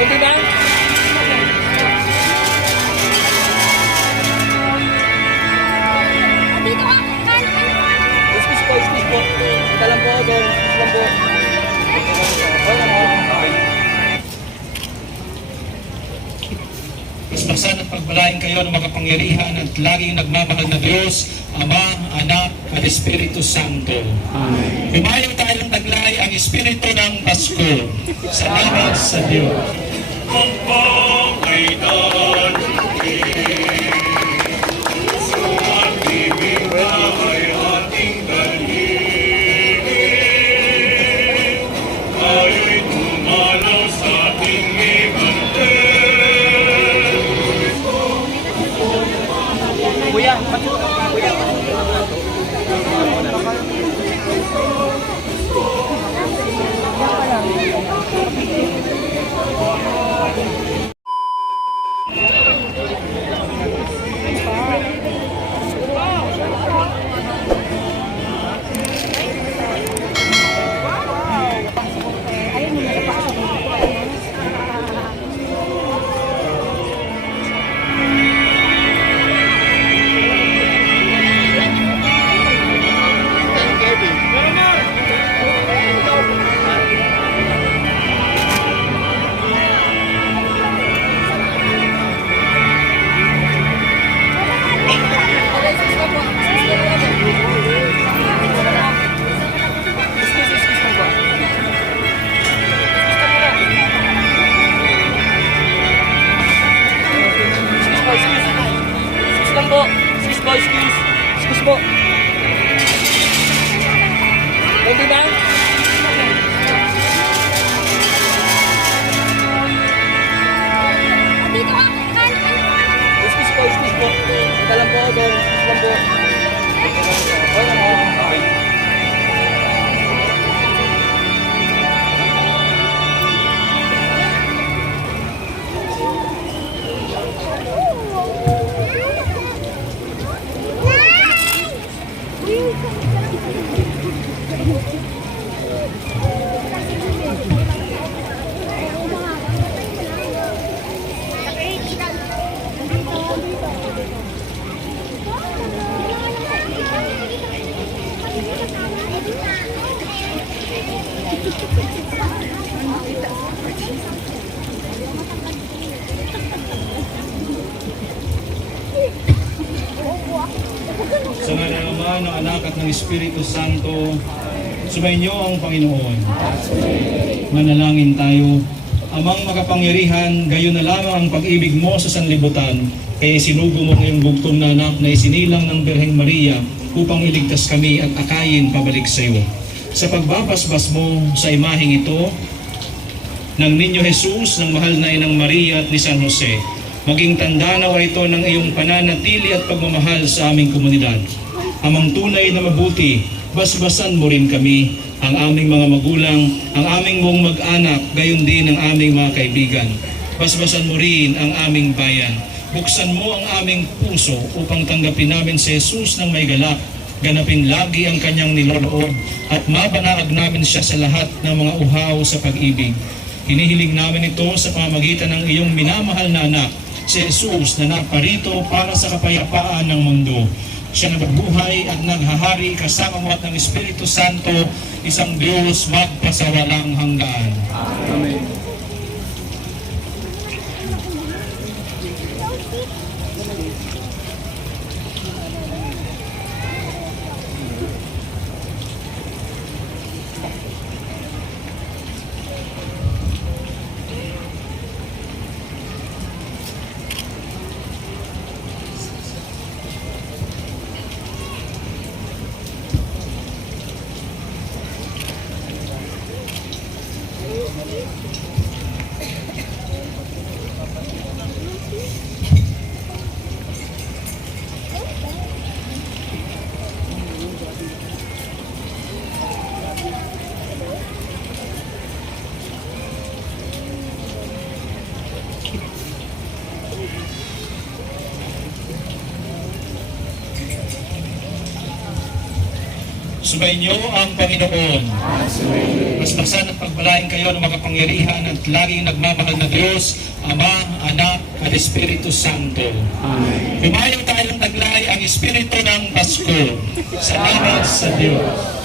Pwede ba? Dito ka! Excuse po, excuse po. Ito lang po, doon. Excuse lang po. Okay lang po. Okay. Basbasan at pagpalain kayo ng makapangyarihan at laging nagmamahal na Diyos, Ama, Anak, at Espiritu Santo. Amen. Humayo tayo ng taglay ang Espiritu ng Pasko. Salamat sa Diyos. Kung pangaitan, at ibig na ay ating dalhin, tayo'y tumalaw sa ating ibantel. Kuya, kuya. Excuse po. Pwede ba? Dito ka! Excuse po, excuse po. Ito lang po, doon. Excuse lang po. Okay lang po. Okay. Sa ngalan ng Ama, ng Anak at ng Espiritu Santo, sumainyo ang Panginoon. Manalangin tayo. Amang makapangyarihan, gayon na lamang ang pag-ibig mo sa sanlibutan, kaya sinugo mo ngayong bugtong na anak na isinilang ng Birheng Maria upang iligtas kami at akayin pabalik sa iyo. Sa pagbabasbas mo sa imaheng ito ng Ninyo Jesus, ng mahal na Inang Maria at ni San Jose, maging tanda nawa ito ng iyong pananatili at pagmamahal sa aming komunidad. Amang tunay na mabuti, basbasan mo rin kami, ang aming mga magulang, ang aming mong mag-anak, gayon din ang aming mga kaibigan. Basbasan mo rin ang aming bayan. Buksan mo ang aming puso upang tanggapin namin si Jesus ng may galak, ganapin lagi ang kanyang niloloob, at mapanaag namin siya sa lahat ng mga uhaw sa pag-ibig. Hinihiling namin ito sa pamamagitan ng iyong minamahal na anak, si Jesus na naparito para sa kapayapaan ng mundo. Siya nabubuhay at naghahari kasama mo at ng Espiritu Santo, isang Diyos magpasawalang hanggan. Amen. Sumainyo ang Panginoon. Basbasan at pagpalain kayo ng makapangyarihan at laging nagmamahal na Diyos, Ama, Anak, at Espiritu Santo. Humayo tayong taglay ang Espiritu ng Pasko. Salamat sa Diyos.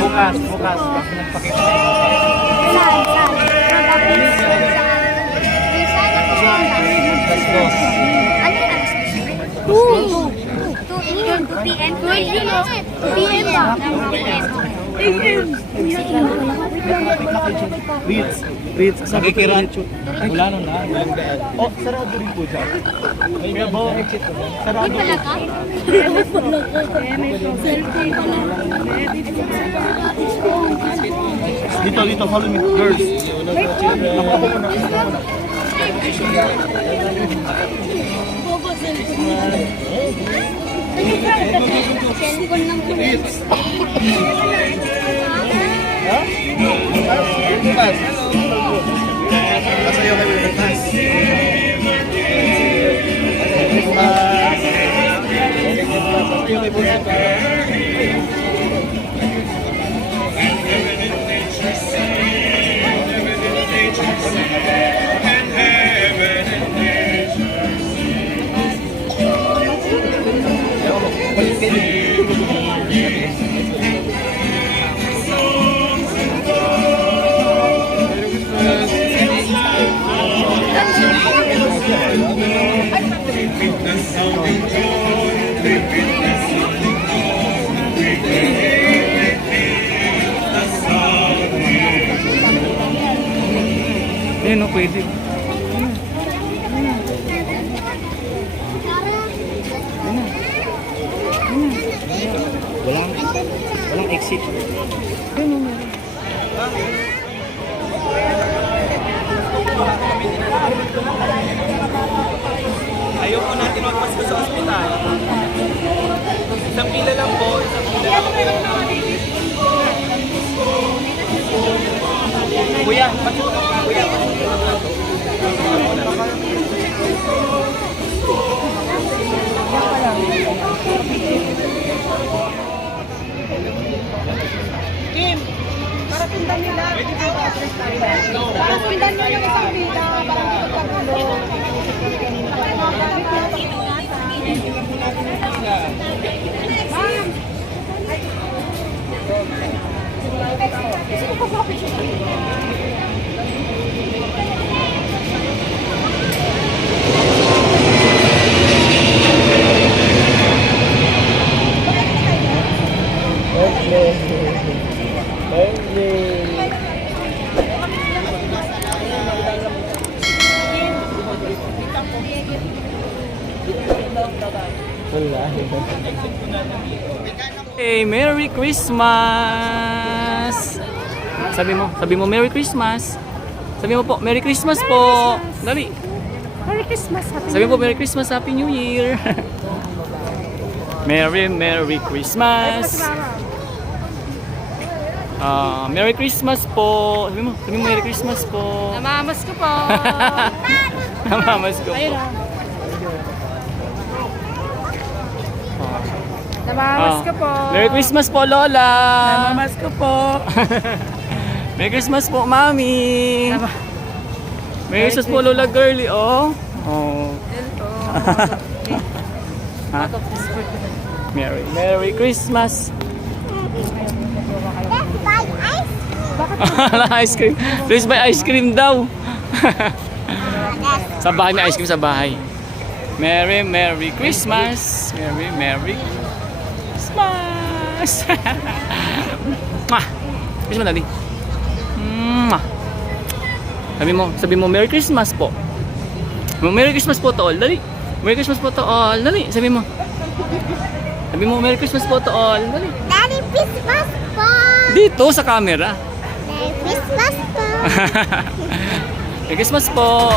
Bukas, nagpakita. Nakikirancho. Wala nung na. Oh, sarado rin po dyan. May bawang exit po. Sarado po. Dito, follow me. Girls. Cellphone lang po. Bukas. Kasayo kayo ng bukas. Kasayo kayo bukas. Ayun, no, pwede. Walang exit. Ayaw po natin magpasko sa ospital. Isang pila lang po, isang pila lang po. Kuya, kuya. pindan nila. Tapos pindan nyo yung isang pila para hindi magkagulo. Hey, Merry Christmas! Sabi mo Merry Christmas. Sabi mo po, Merry Christmas po. Dali. Merry Christmas. Sabi mo Merry Christmas, Happy New Year. Merry Christmas. Merry Christmas po. Sabi mo Merry Christmas po. Namamas ko po. Namamas ko po. Namamas ko po. Merry Christmas po, Lola. Namamas ko po. Merry Christmas po, Mami. Merry Christmas po, Lola Girlie, oh. Oh. Ha? Merry Christmas. Ice cream. Please buy ice cream daw. Sa bahay may ice cream sa bahay. Merry Christmas. Merry Christmas. Mwah. Kiss mo, Daddy. Mwah. Sabi mo Merry Christmas po. Merry Christmas po to all. Dali. Merry Christmas po to all. Dali. Sabi mo Merry Christmas po to all. Dali. Merry Christmas po. Dito sa camera. Merry Christmas po. Merry Christmas po.